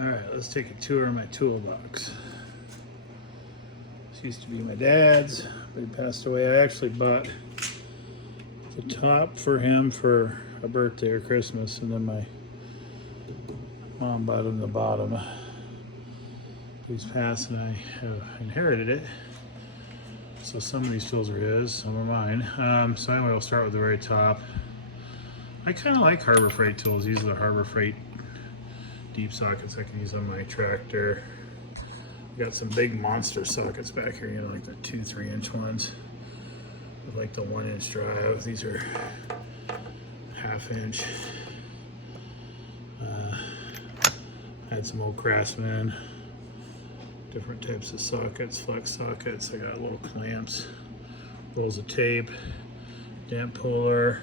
All right, let's take a tour of my toolbox. This used to be my dad's, but he passed away. I actually bought the top for him for a birthday or Christmas, and then my mom bought him the bottom. He's passed, and I have inherited it. So some of these tools are his, some are mine. So anyway, we'll start with the very top. I kind of like Harbor Freight tools. These are the Harbor Freight deep sockets I can use on my tractor. Got some big monster sockets back here, you know, like the 2-3 inch ones with like the 1 inch drive. These are 1/2 inch. Had some old Craftsman, different types of sockets, flex sockets. I got little clamps, rolls of tape, damp puller.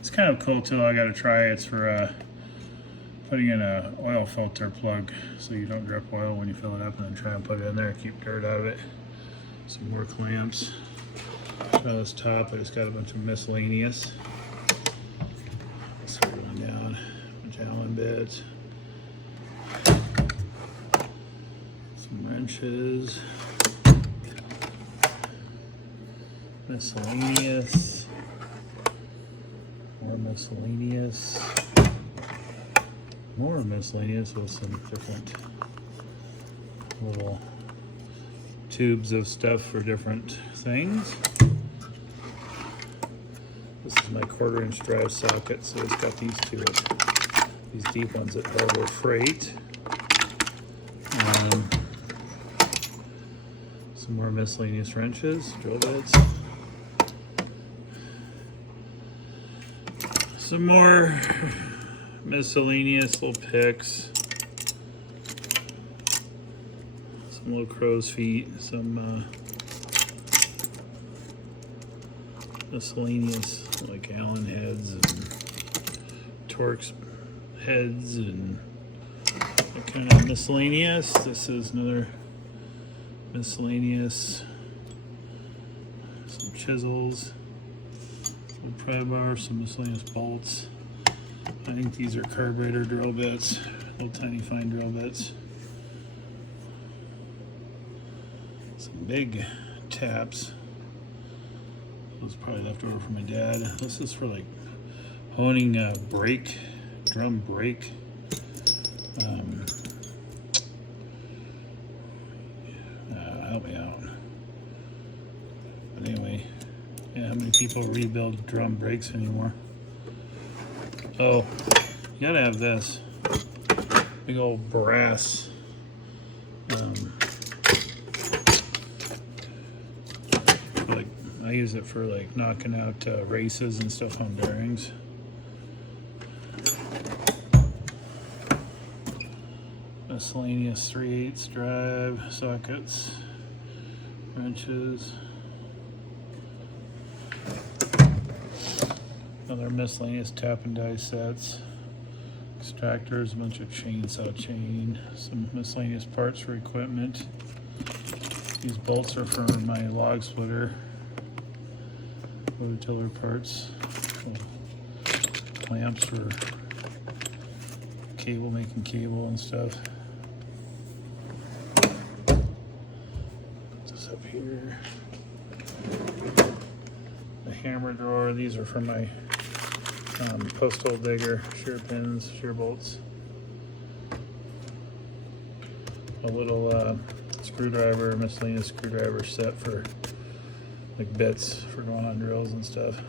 It's kind of a cool tool. I got to try. It's for putting in a oil filter plug so you don't drip oil when you fill it up, and then try and put it in there and keep dirt out of it. Some more clamps. This top, I just got a bunch of miscellaneous. So going down, a bunch of Allen bits. Some wrenches. Miscellaneous. More miscellaneous. More miscellaneous with some different little tubes of stuff for different things. This is my 1/4 inch drive socket, so it's got these two, these deep ones at Harbor Freight. Some more miscellaneous wrenches, drill bits. Some more miscellaneous little picks, some little crow's feet, some miscellaneous like Allen heads and Torx heads and that kind of miscellaneous. This is another miscellaneous, some chisels, some pry bars, some miscellaneous bolts. I think these are carburetor drill bits, little tiny fine drill bits. Some big taps. Those probably left over from my dad. This is for like honing a brake, drum brake. Help me out. But anyway, yeah, how many people rebuild drum brakes anymore? Oh, you gotta have this big old brass like I use it for like knocking out races and stuff on bearings. Miscellaneous 3/8 drive sockets, wrenches. Other miscellaneous tap and die sets, extractors, a bunch of chainsaw chain, some miscellaneous parts for equipment. These bolts are for my log splitter, rototiller parts, clamps for cable, making cable and stuff. Put this up here. The hammer drawer, these are for my post hole digger, shear pins, shear bolts. A little screwdriver, miscellaneous screwdriver set for like bits for going on drills and stuff.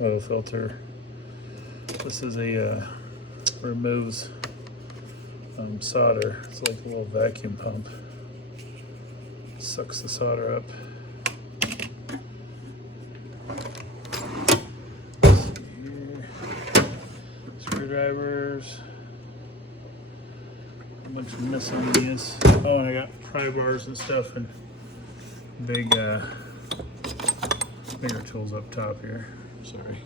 Oil filter. This is a removes solder. It's like a little vacuum pump. Sucks the solder up. Screwdrivers, a bunch of miscellaneous. Oh, and I got pry bars and stuff and big bigger tools up top here. Sorry,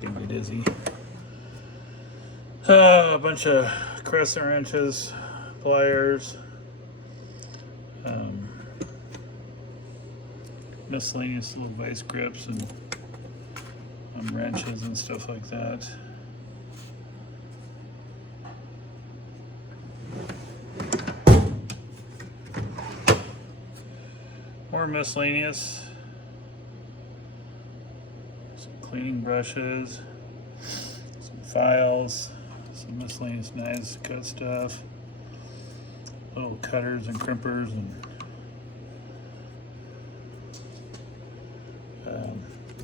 getting me dizzy. A bunch of crescent wrenches, pliers, miscellaneous little vice grips and wrenches and stuff like that. More miscellaneous. Some cleaning brushes, some files, some miscellaneous knives to cut stuff, little cutters and crimpers, and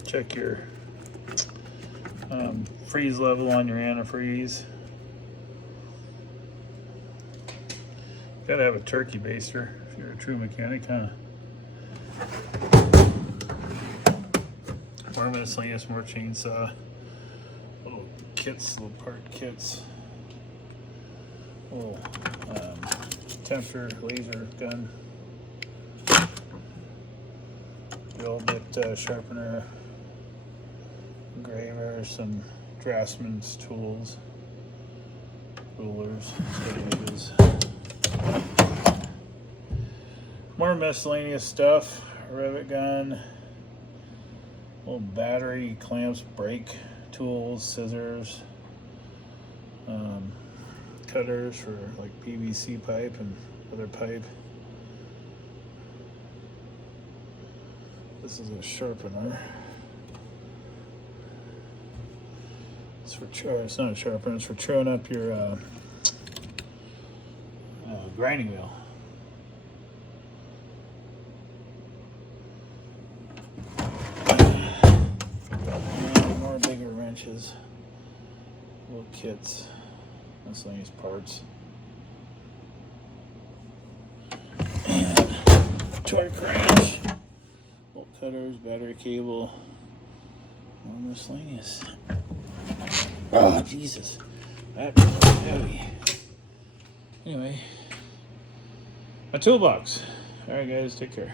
check your freeze level on your antifreeze. Gotta have a turkey baster if you're a true mechanic, huh? More miscellaneous, more chainsaw, little kits, little part kits, little temperature laser gun, drill bit sharpener, engraver, some draftsman's tools, rulers, gauges. More miscellaneous stuff, rivet gun, little battery clamps, brake tools, scissors, cutters for like PVC pipe and other pipe. This is a sharpener. It's not a sharpener, it's for chewing up your grinding wheel. And more bigger wrenches, little kits, miscellaneous parts, and torque wrench, bolt cutters, battery cable, more miscellaneous. Oh, Jesus. That was heavy. Anyway, my toolbox. All right, guys, take care.